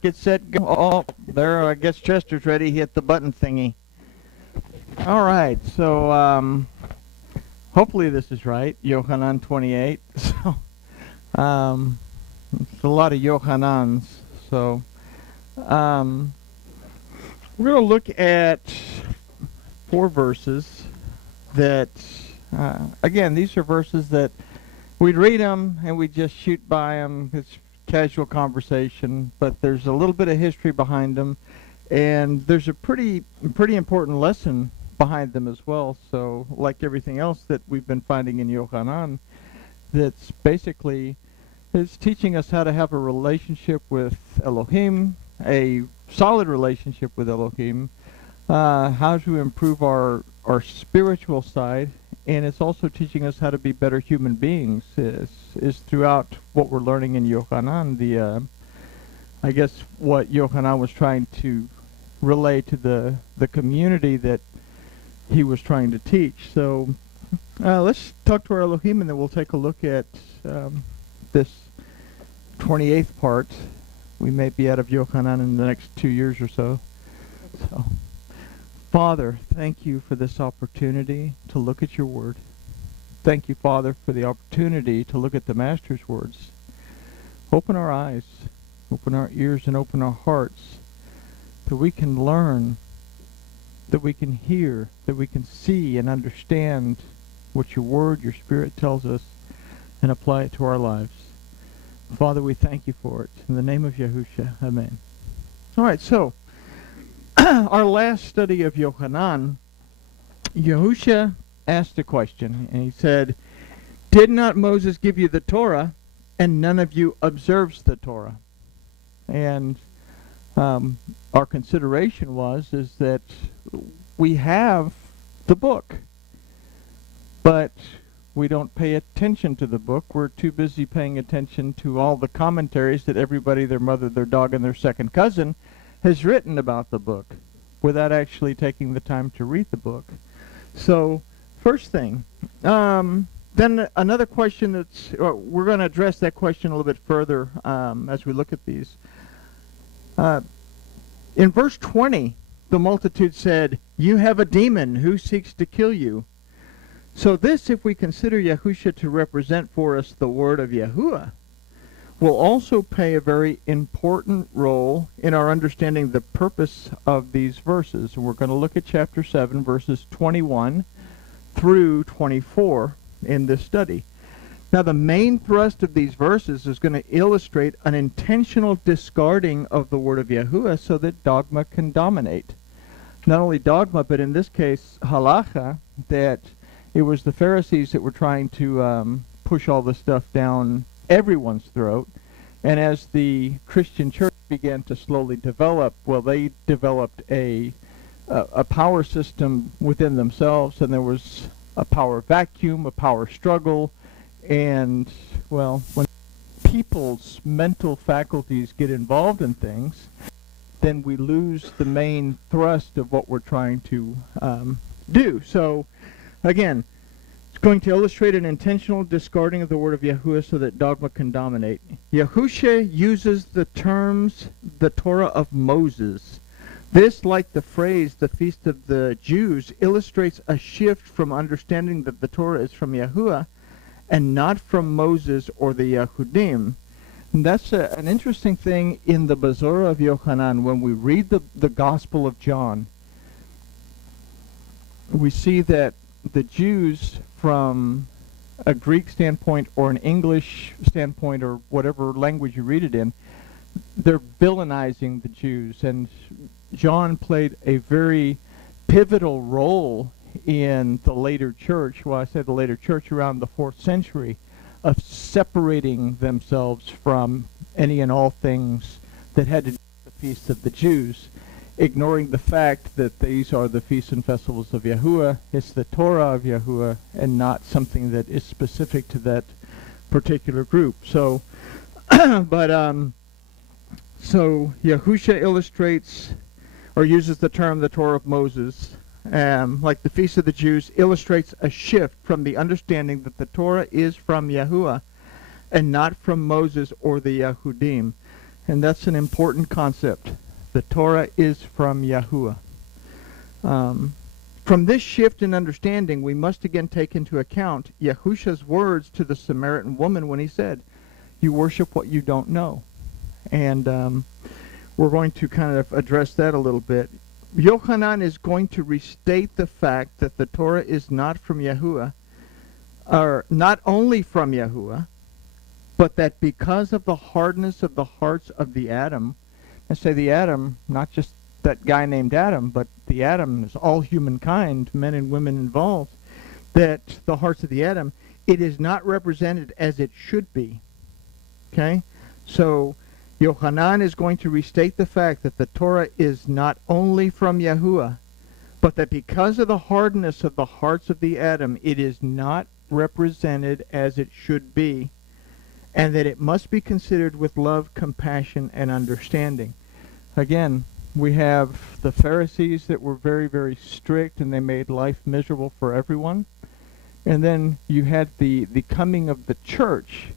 Get set, go. Oh, there, I guess Chester's ready. Hit the button thingy. All right, so hopefully this is right. Yochanan 28. So it's a lot of Yochanans. So we're going to look at 4 verses that, again, these are verses that we'd read them and we'd just shoot by them. It's casual conversation, but there's a little bit of history behind them, and there's a pretty important lesson behind them as well. So like everything else that we've been finding in Yochanan, that's basically is teaching us how to have a relationship with Elohim, a solid relationship with Elohim, how to improve our spiritual side, and it's also teaching us how to be better human beings. Is throughout what we're learning in Yochanan. I guess what Yochanan was trying to relay to the community that he was trying to teach. So let's talk to our Elohim, and then we'll take a look at this 28th part. We may be out of Yochanan in the next 2 years or so. So, Father, thank you for this opportunity to look at your word. Thank you, Father, for the opportunity to look at the Master's words. Open our eyes, open our ears, and open our hearts, that we can learn, that we can hear, that we can see and understand what your word, your Spirit tells us, and apply it to our lives. Father, we thank you for it. In the name of Yahusha, amen. All right, so our last study of Yochanan, Yahusha asked a question, and he said, "Did not Moses give you the Torah, and none of you observes the Torah?" And our consideration is that we have the book, but we don't pay attention to the book. We're too busy paying attention to all the commentaries that everybody, their mother, their dog, and their second cousin has written about the book, without actually taking the time to read the book. So, first thing, then another question that's, we're going to address that question a little bit further as we look at these. In verse 20, the multitude said, "You have a demon, who seeks to kill you?" So this, if we consider Yahusha to represent for us the word of Yahuwah, will also play a very important role in our understanding the purpose of these verses. And we're going to look at chapter 7, verses 21 through 24 in this study. Now, the main thrust of these verses is going to illustrate an intentional discarding of the word of Yahuwah so that dogma can dominate. Not only dogma, but in this case, halacha, that it was the Pharisees that were trying to push all this stuff down everyone's throat. And as the Christian church began to slowly develop, well, they developed a power system within themselves, and there was a power vacuum, a power struggle, and, well, when people's mental faculties get involved in things, then we lose the main thrust of what we're trying to do. So, again, it's going to illustrate an intentional discarding of the word of Yahuwah so that dogma can dominate. Yahusha uses the terms the Torah of Moses. This, like the phrase the feast of the Jews, illustrates a shift from understanding that the Torah is from Yahuwah and not from Moses or the Yahudim. And that's an interesting thing in the Bazora of Yochanan. When we read the Gospel of John, we see that the Jews, from a Greek standpoint or an English standpoint or whatever language you read it in, they're villainizing the Jews. And John played a very pivotal role in the later church, well, I say the later church around the 4th century, of separating themselves from any and all things that had to do with the feasts of the Jews, ignoring the fact that these are the feasts and festivals of Yahuwah. It's the Torah of Yahuwah and not something that is specific to that particular group. So, so Yahusha illustrates or uses the term the Torah of Moses, like the Feast of the Jews, illustrates a shift from the understanding that the Torah is from Yahuwah and not from Moses or the Yahudim. and that's an important concept. The Torah is from Yahuwah. From this shift in understanding, we must again take into account Yahusha's words to the Samaritan woman when he said, "You worship what you don't know." And we're going to kind of address that a little bit. Yochanan is going to restate the fact that the Torah is not from Yahuwah, or not only from Yahuwah, but that because of the hardness of the hearts of the Adam, I say the Adam, not just that guy named Adam, but the Adam is all humankind, men and women involved, that the hearts of the Adam, it is not represented as it should be. Okay? So Yochanan is going to restate the fact that the Torah is not only from Yahuwah, but that because of the hardness of the hearts of the Adam, it is not represented as it should be, and that it must be considered with love, compassion, and understanding. Again, we have the Pharisees that were very, very strict, and they made life miserable for everyone. And then you had the coming of the church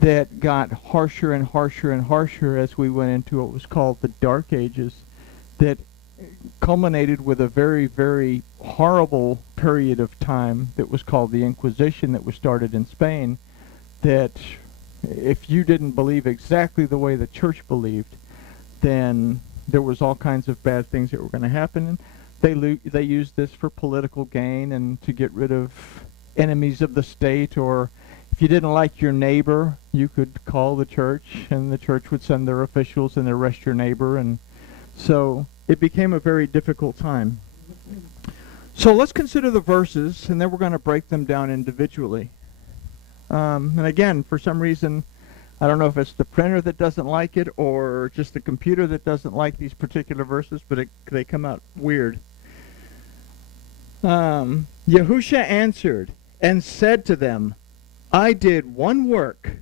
that got harsher and harsher and harsher as we went into what was called the Dark Ages, that culminated with a very, very horrible period of time that was called the Inquisition, that was started in Spain, that if you didn't believe exactly the way the church believed, then there was all kinds of bad things that were going to happen. And they used this for political gain and to get rid of enemies of the state, or if you didn't like your neighbor, you could call the church, and the church would send their officials and arrest your neighbor. And so it became a very difficult time. So let's consider the verses, and then we're going to break them down individually. And again, for some reason, I don't know if it's the printer that doesn't like it or just the computer that doesn't like these particular verses, but they come out weird. Yahusha answered and said to them, "I did one work,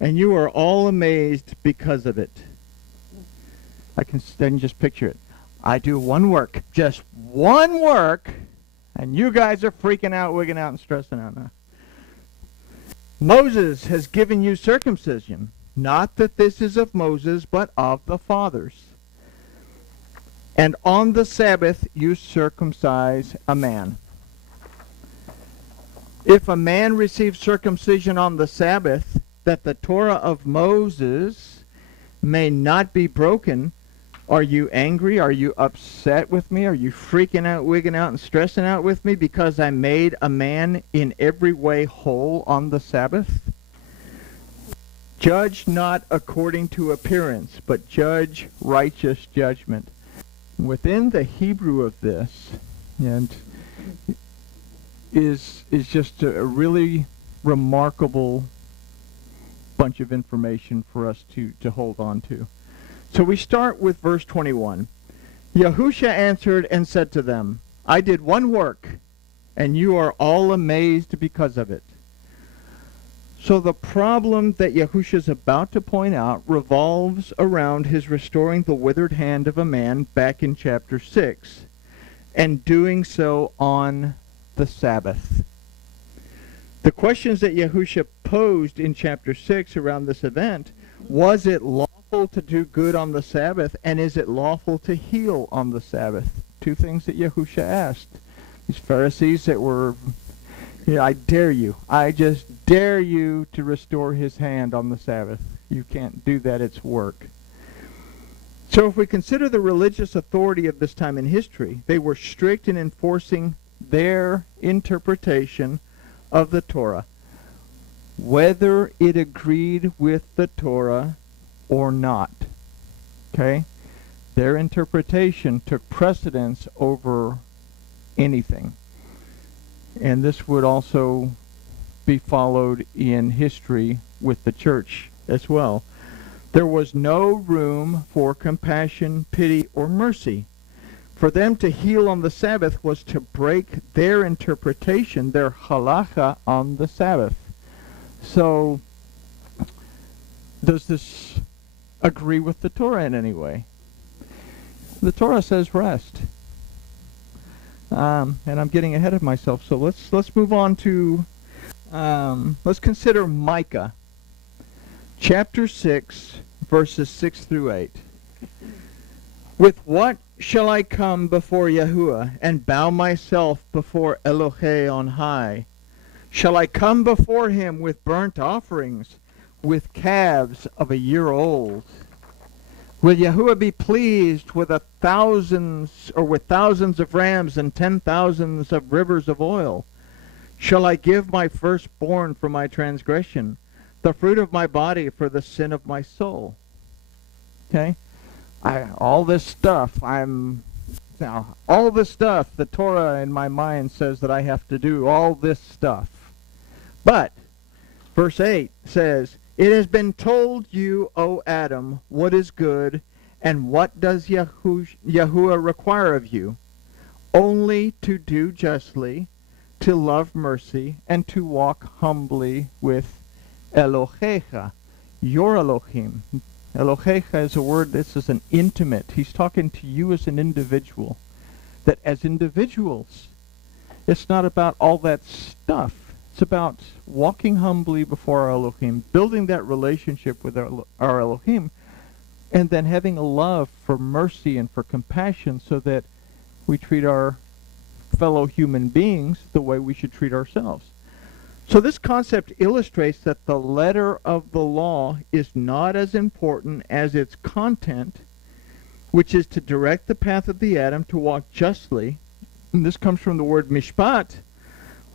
and you are all amazed because of it." I can then just picture it. I do one work, just one work, and you guys are freaking out, wigging out, and stressing out now. Moses has given you circumcision, not that this is of Moses, but of the fathers. And on the Sabbath you circumcise a man. If a man receives circumcision on the Sabbath, that the Torah of Moses may not be broken, are you angry? Are you upset with me? Are you freaking out, wigging out, and stressing out with me because I made a man in every way whole on the Sabbath? Judge not according to appearance, but judge righteous judgment. Within the Hebrew of this, and is just a really remarkable bunch of information for us to hold on to. So we start with verse 21. Yahusha answered and said to them, "I did one work, and you are all amazed because of it." So the problem that Yahusha is about to point out revolves around his restoring the withered hand of a man back in chapter 6, and doing so on the Sabbath. The questions that Yahusha posed in chapter 6 around this event: was it lawful to do good on the Sabbath, and is it lawful to heal on the Sabbath? Two things that Yahusha asked. These Pharisees that were, I dare you, I just dare you to restore his hand on the Sabbath. You can't do that, it's work. So if we consider the religious authority of this time in history, they were strict in enforcing their interpretation of the Torah, whether it agreed with the Torah or not. Okay? Their interpretation took precedence over anything. And this would also be followed in history with the church as well. There was no room for compassion, pity, or mercy. For them to heal on the Sabbath was to break their interpretation, their halacha on the Sabbath. So, does this agree with the Torah in any way? The Torah says rest. And I'm getting ahead of myself, so let's move on to, let's consider Micah. Chapter 6, verses 6 through 8. With what shall I come before Yahuwah and bow myself before Elohei on high? Shall I come before him with burnt offerings, with calves of a year old? Will Yahuwah be pleased with thousands of rams and 10,000s of rivers of oil? Shall I give my firstborn for my transgression, the fruit of my body for the sin of my soul? Okay? All this stuff, the Torah in my mind says that I have to do all this stuff. But, verse 8 says, it has been told you, O Adam, what is good, and what does Yahuwah require of you? Only to do justly, to love mercy, and to walk humbly with Elohecha, your Elohim. Elohecha is a word, this is an intimate. He's talking to you as an individual. That as individuals, it's not about all that stuff. It's about walking humbly before our Elohim, building that relationship with our Elohim, and then having a love for mercy and for compassion so that we treat our fellow human beings the way we should treat ourselves. So this concept illustrates that the letter of the law is not as important as its content, which is to direct the path of the Adam to walk justly. And this comes from the word mishpat,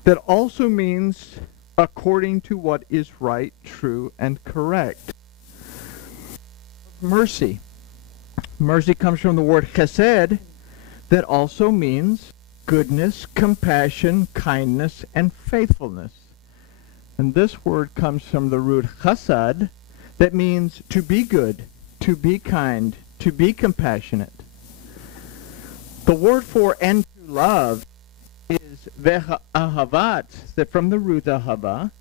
that also means according to what is right, true, and correct. Mercy. Mercy comes from the word chesed, that also means goodness, compassion, kindness, and faithfulness. And this word comes from the root chasad, that means to be good, to be kind, to be compassionate. The word for and to love is ve'ahavat, that from the root ahava,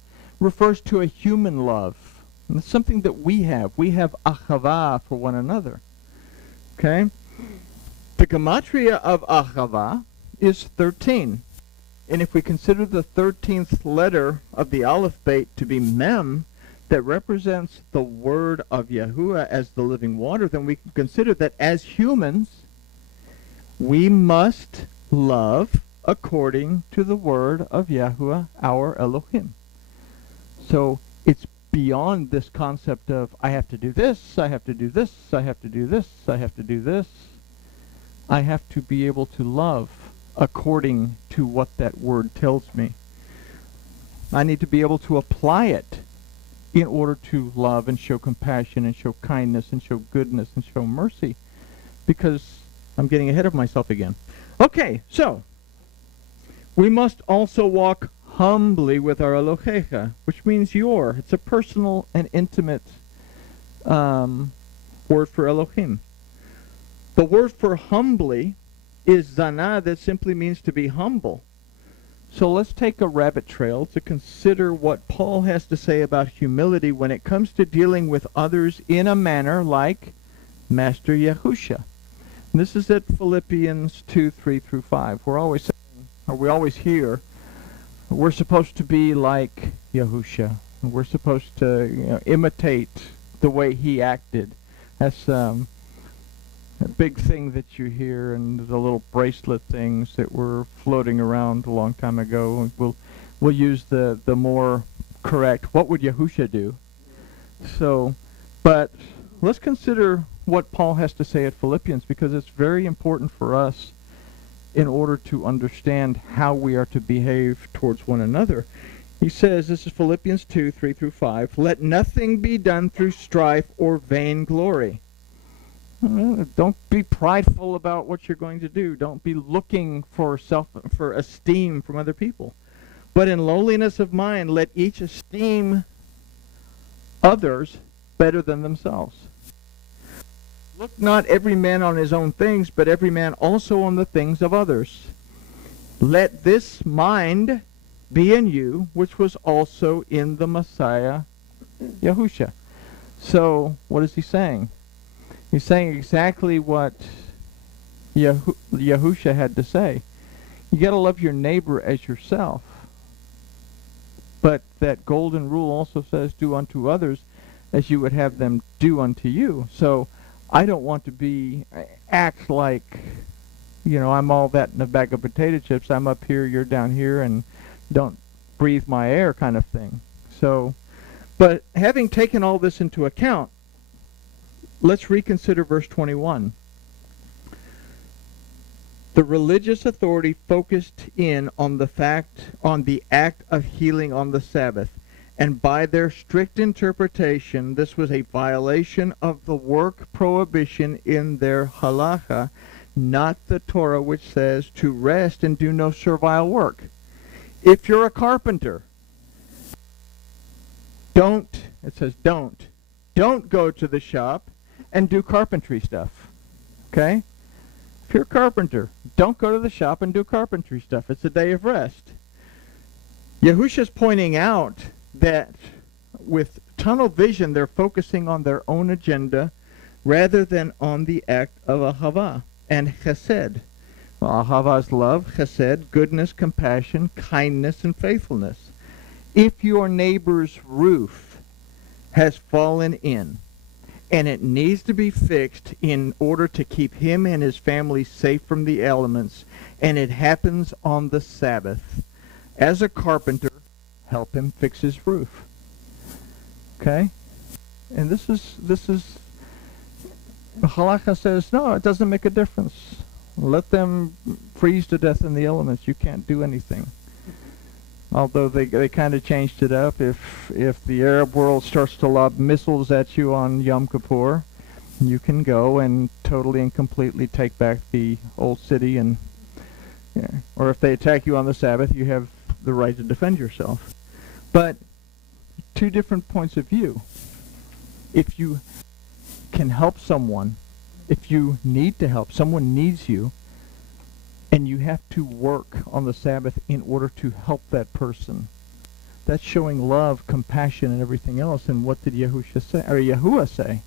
refers to a human love. And it's something that we have. We have ahava for one another. Okay? The gematria of ahava is 13. And if we consider the 13th letter of the Aleph Beit to be Mem, that represents the word of Yahuwah as the living water, then we can consider that as humans, we must love according to the word of Yahuwah, our Elohim. So it's beyond this concept of, I have to do this, I have to do this, I have to do this, I have to do this. I have to be able to love according to what that word tells me. I need to be able to apply it in order to love and show compassion and show kindness and show goodness and show mercy, because I'm getting ahead of myself again. Okay, so we must also walk humbly with our Elohecha, which means your. It's a personal and intimate word for Elohim. The word for humbly is zana, that simply means to be humble. So let's take a rabbit trail to consider what Paul has to say about humility when it comes to dealing with others in a manner like Master Yahusha. And this is at Philippians 2, 3 through 5. We always hear, we're supposed to be like Yahusha. We're supposed to imitate the way he acted. That's a big thing that you hear, and the little bracelet things that were floating around a long time ago. We'll use the more correct, what would Yahusha do? So, but let's consider what Paul has to say at Philippians, because it's very important for us in order to understand how we are to behave towards one another. He says, this is Philippians 2, 3 through 5, let nothing be done through strife or vainglory. Don't be prideful about what you're going to do. Don't be looking for esteem from other people. But in lowliness of mind, let each esteem others better than themselves. Look not every man on his own things, but every man also on the things of others. Let this mind be in you, which was also in the Messiah, Yahusha. So, what is he saying? He's saying exactly what Yahusha had to say. You got to love your neighbor as yourself. But that golden rule also says, do unto others as you would have them do unto you. So I don't want to act like, I'm all that in a bag of potato chips. I'm up here, you're down here, and don't breathe my air kind of thing. So, but having taken all this into account, let's reconsider verse 21. The religious authority focused in on the act of healing on the Sabbath. And by their strict interpretation, this was a violation of the work prohibition in their halacha, not the Torah, which says to rest and do no servile work. If you're a carpenter, don't go to the shop and do carpentry stuff. Okay? If you're a carpenter, don't go to the shop and do carpentry stuff. It's a day of rest. Yahusha's pointing out that with tunnel vision, they're focusing on their own agenda rather than on the act of ahava and chesed. Well, ahava is love, chesed, goodness, compassion, kindness, and faithfulness. If your neighbor's roof has fallen in and it needs to be fixed in order to keep him and his family safe from the elements, and it happens on the Sabbath, as a carpenter, help him fix his roof. Okay? And this is halakha says, no, it doesn't make a difference. Let them freeze to death in the elements. You can't do anything. Although they kind of changed it up. If the Arab world starts to lob missiles at you on Yom Kippur, you can go and totally and completely take back the old city, and or if they attack you on the Sabbath, you have the right to defend yourself. But two different points of view. If you can help someone, if you need to help, someone needs you, and you have to work on the Sabbath in order to help that person, that's showing love, compassion, and everything else. And what did Yahushua say, or Yahuwah say?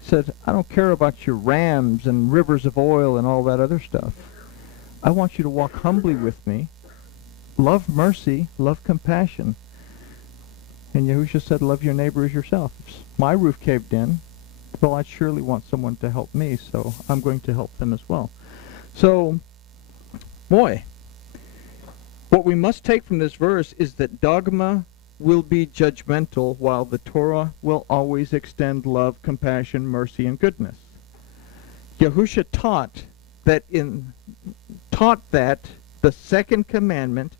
He said, I don't care about your rams and rivers of oil and all that other stuff. I want you to walk humbly with me, love mercy, love compassion. And Yahushua said, love your neighbor as yourself. If my roof caved in, well, I'd surely want someone to help me, so I'm going to help them as well. So, boy, what we must take from this verse is that dogma will be judgmental, while the Torah will always extend love, compassion, mercy, and goodness. Yahushua taught that the second commandment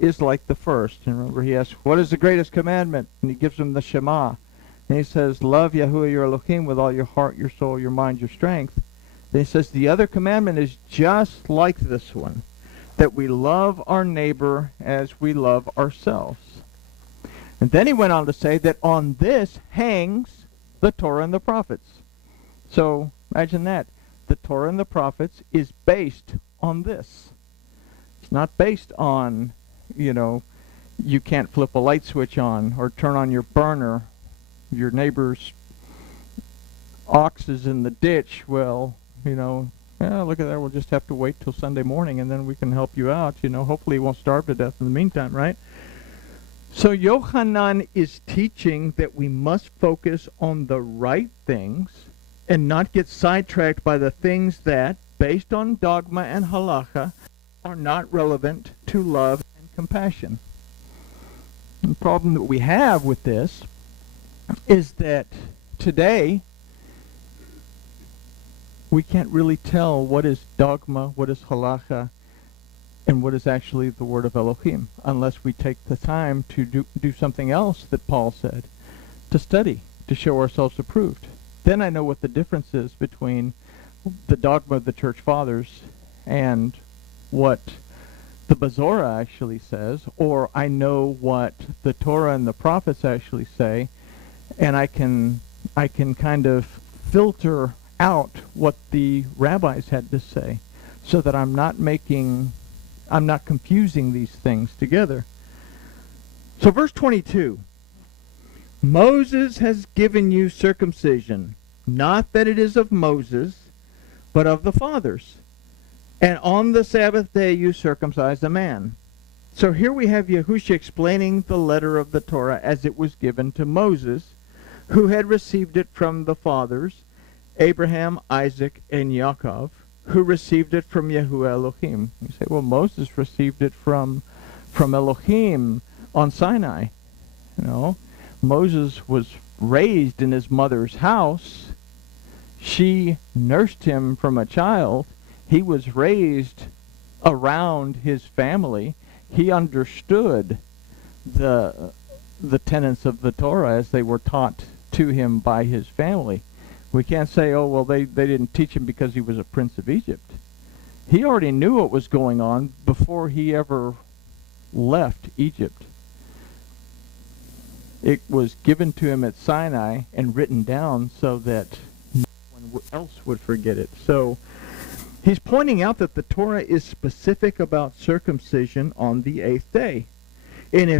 is like the first. And remember, he asks, what is the greatest commandment? And he gives him the Shema. And he says, love Yahuwah your Elohim with all your heart, your soul, your mind, your strength. Then he says, the other commandment is just like this one, that we love our neighbor as we love ourselves. And then he went on to say that on this hangs the Torah and the prophets. So imagine that. The Torah and the prophets is based on this. It's not based on, you can't flip a light switch on or turn on your burner. Your neighbor's ox is in the ditch. Well, look at that. We'll just have to wait till Sunday morning and then we can help you out. Hopefully he won't starve to death in the meantime, right? So Yochanan is teaching that we must focus on the right things and not get sidetracked by the things that, based on dogma and halacha, are not relevant to love and compassion. And the problem that we have with this is that today we can't really tell what is dogma, what is halacha, and what is actually the word of Elohim, unless we take the time to do something else that Paul said, to study, to show ourselves approved. Then I know what the difference is between the dogma of the church fathers and what the Bazora actually says, or I know what the Torah and the prophets actually say, and I can kind of filter out what the rabbis had to say, so that I'm not confusing these things together. So verse 22, Moses has given you circumcision, not that it is of Moses, but of the fathers. And on the Sabbath day you circumcise a man. So here we have Yahushua explaining the letter of the Torah as it was given to Moses, who had received it from the fathers, Abraham, Isaac, and Yaakov, who received it from Yahuwah Elohim. You say, well, Moses received it from Elohim on Sinai. You know, Moses was raised in his mother's house. She nursed him from a child. He was raised around his family. He understood the tenets of the Torah as they were taught to him by his family. We can't say, oh, well, they didn't teach him because he was a prince of Egypt. He already knew what was going on before he ever left Egypt. It was given to him at Sinai and written down so that no one else would forget it. So he's pointing out that the Torah is specific about circumcision on the 8th day. And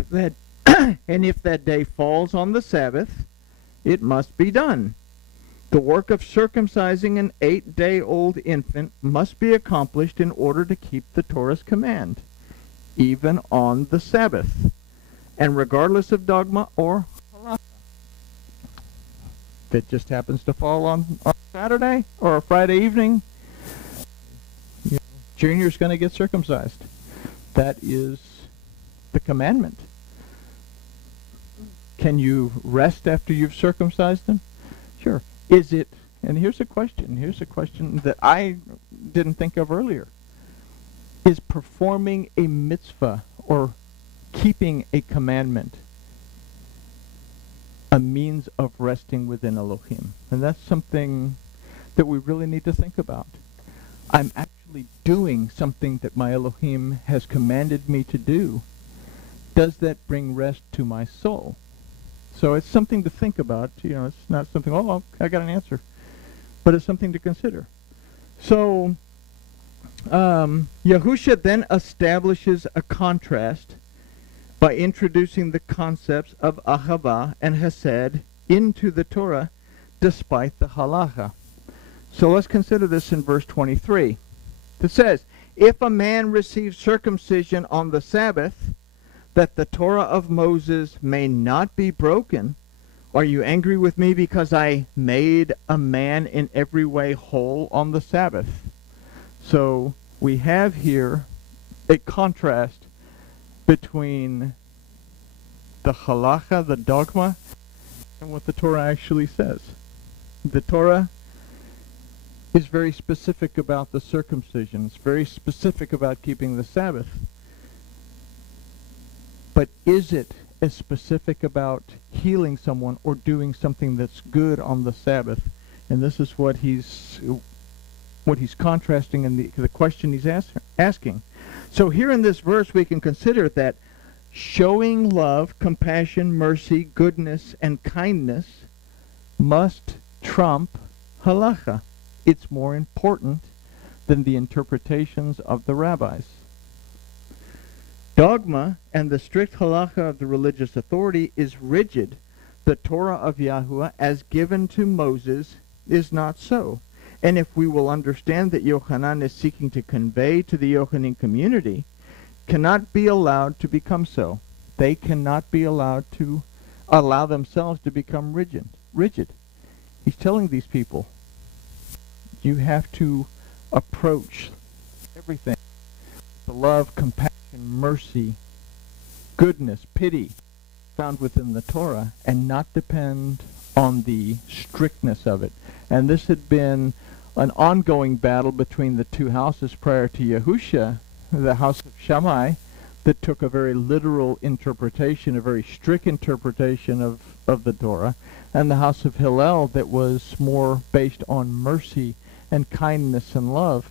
if that day falls on the Sabbath, it must be done. The work of circumcising an 8-day-old infant must be accomplished in order to keep the Torah's command, even on the Sabbath, and regardless of dogma or halakha. If it just happens to fall on Saturday or a Friday evening, Junior's going to get circumcised. That is the commandment. Can you rest after you've circumcised him? Sure. Is it, and here's a question that I didn't think of earlier. Is performing a mitzvah or keeping a commandment a means of resting within Elohim? And that's something that we really need to think about. I'm actually doing something that my Elohim has commanded me to do. Does that bring rest to my soul? So it's something to think about. You know, it's not something, oh, I got an answer. But it's something to consider. So Yahusha then establishes a contrast by introducing the concepts of Ahava and Hesed into the Torah despite the Halacha. So let's consider this in verse 23. It says, if a man receives circumcision on the Sabbath, that the Torah of Moses may not be broken, are you angry with me because I made a man in every way whole on the Sabbath? So we have here a contrast between the halacha, the dogma, and what the Torah actually says. The Torah is very specific about the circumcision. It's very specific about keeping the Sabbath. But is it as specific about healing someone or doing something that's good on the Sabbath? And this is what he's contrasting in the question he's asking. So here in this verse we can consider that showing love, compassion, mercy, goodness, and kindness must trump halacha. It's more important than the interpretations of the rabbis. Dogma and the strict halacha of the religious authority is rigid. The Torah of Yahuwah as given to Moses is not so. And if we will understand that Yochanan is seeking to convey to the Yochanan community, cannot be allowed to become so. They cannot be allowed to allow themselves to become rigid. He's telling these people, you have to approach everything with love, compassion, mercy, goodness, pity found within the Torah, and not depend on the strictness of it. And this had been an ongoing battle between the two houses prior to Yahusha, the house of Shammai, that took a very literal interpretation, a very strict interpretation of the Torah, and the house of Hillel that was more based on mercy and kindness and love.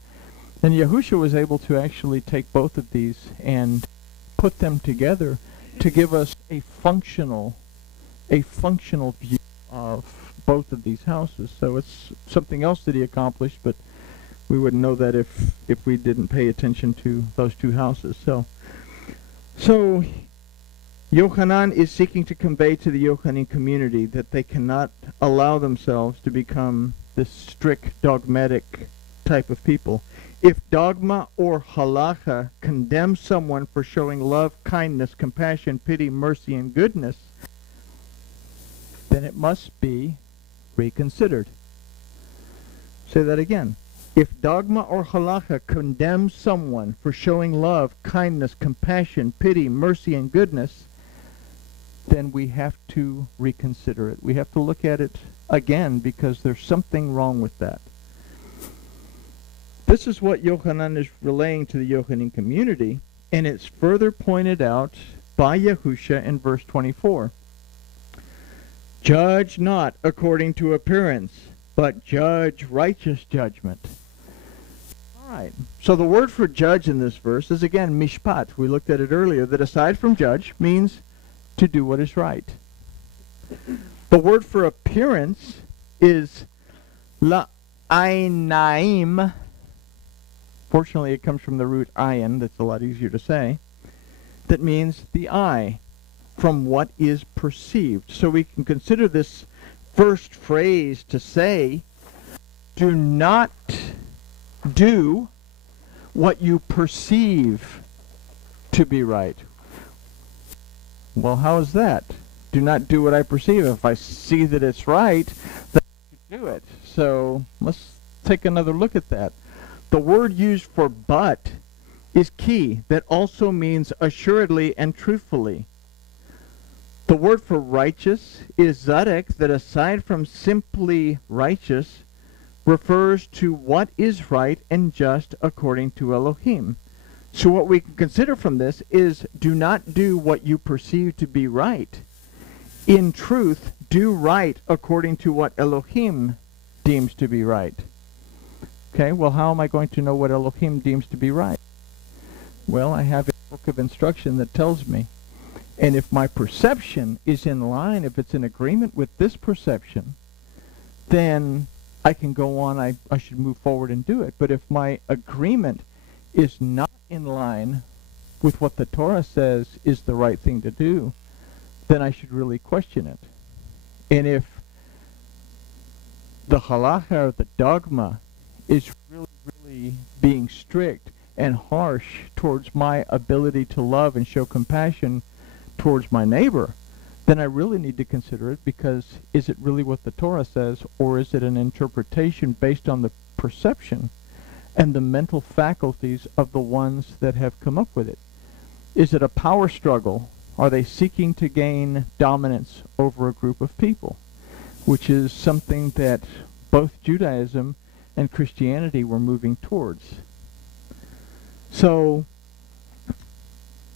And Yahusha was able to actually take both of these and put them together to give us a functional view of both of these houses. So it's something else that he accomplished, but we wouldn't know that if we didn't pay attention to those two houses. So Yochanan is seeking to convey to the Yochanan community that they cannot allow themselves to become this strict, dogmatic type of people. If dogma or halacha condemns someone for showing love, kindness, compassion, pity, mercy, and goodness, then it must be reconsidered. Say that again. If dogma or halacha condemns someone for showing love, kindness, compassion, pity, mercy, and goodness, then we have to reconsider it. We have to look at it again because there's something wrong with that. This is what Yochanan is relaying to the Yochanan community, and it's further pointed out by Yahusha in verse 24. Judge not according to appearance, but judge righteous judgment. All right. So the word for judge in this verse is again mishpat. We looked at it earlier, that aside from judge means to do what is right. The word for appearance is la'ainaim. Fortunately, it comes from the root ayin. That's a lot easier to say. That means the eye, from what is perceived. So we can consider this first phrase to say, do not do what you perceive to be right. Well, how is that? Do not do what I perceive. If I see that it's right, then I should do it. So let's take another look at that. The word used for but is key. That also means assuredly and truthfully. The word for righteous is zarek, that aside from simply righteous, refers to what is right and just according to Elohim. So what we can consider from this is do not do what you perceive to be right. In truth, do right according to what Elohim deems to be right. Okay, well, how am I going to know what Elohim deems to be right? Well, I have a book of instruction that tells me. And if my perception is in line, if it's in agreement with this perception, then I can go on, I should move forward and do it. But if my agreement is not in line with what the Torah says is the right thing to do, then I should really question it. And if the halacha or the dogma is really being strict and harsh towards my ability to love and show compassion towards my neighbor, then I really need to consider it, because is it really what the Torah says, or is it an interpretation based on the perception and the mental faculties of the ones that have come up with it? Is it a power struggle? Are they seeking to gain dominance over a group of people? Which is something that both Judaism and Christianity were moving towards. So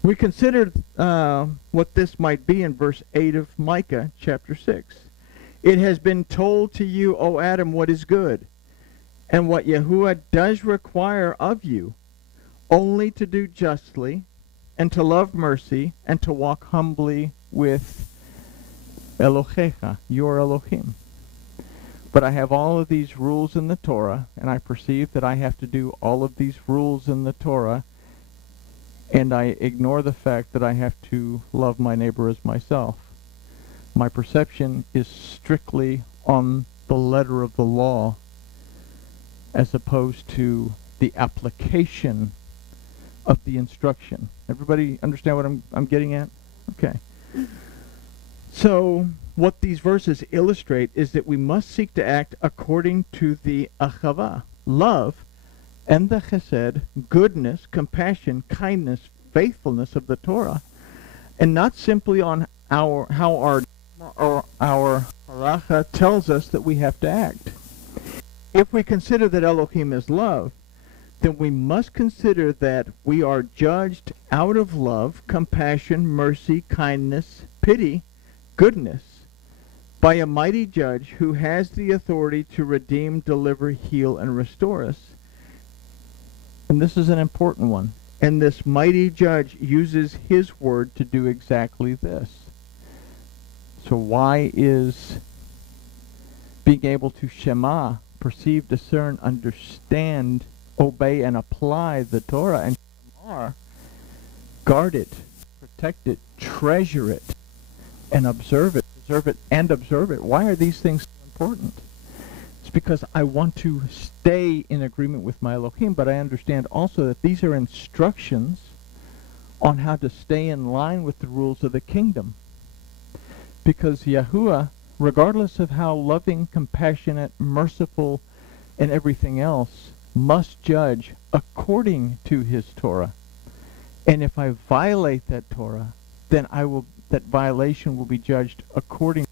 we considered what this might be in verse 8 of Micah chapter 6. It has been told to you, O Adam, what is good, and what Yahuwah does require of you, only to do justly, and to love mercy, and to walk humbly with Elohecha, your Elohim. But I have all of these rules in the Torah, and I perceive that I have to do all of these rules in the Torah, and I ignore the fact that I have to love my neighbor as myself. My perception is strictly on the letter of the law, as opposed to the application of the instruction. Everybody understand what I'm getting at? Okay. So what these verses illustrate is that we must seek to act according to the achava, love, and the chesed, goodness, compassion, kindness, faithfulness of the Torah, and not simply on how our halacha tells us that we have to act. If we consider that Elohim is love, then we must consider that we are judged out of love, compassion, mercy, kindness, pity, goodness, by a mighty judge who has the authority to redeem, deliver, heal, and restore us. And this is an important one. And this mighty judge uses his word to do exactly this. So why is being able to shema, perceive, discern, understand, obey, and apply the Torah and Shamar, guard it, protect it, treasure it, and observe it, and observe it? Why are these things so important? It's because I want to stay in agreement with my Elohim, but I understand also that these are instructions on how to stay in line with the rules of the kingdom. Because Yahuwah regardless of how loving, compassionate, merciful, and everything else, must judge according to his Torah. And if I violate that Torah, then that violation will be judged according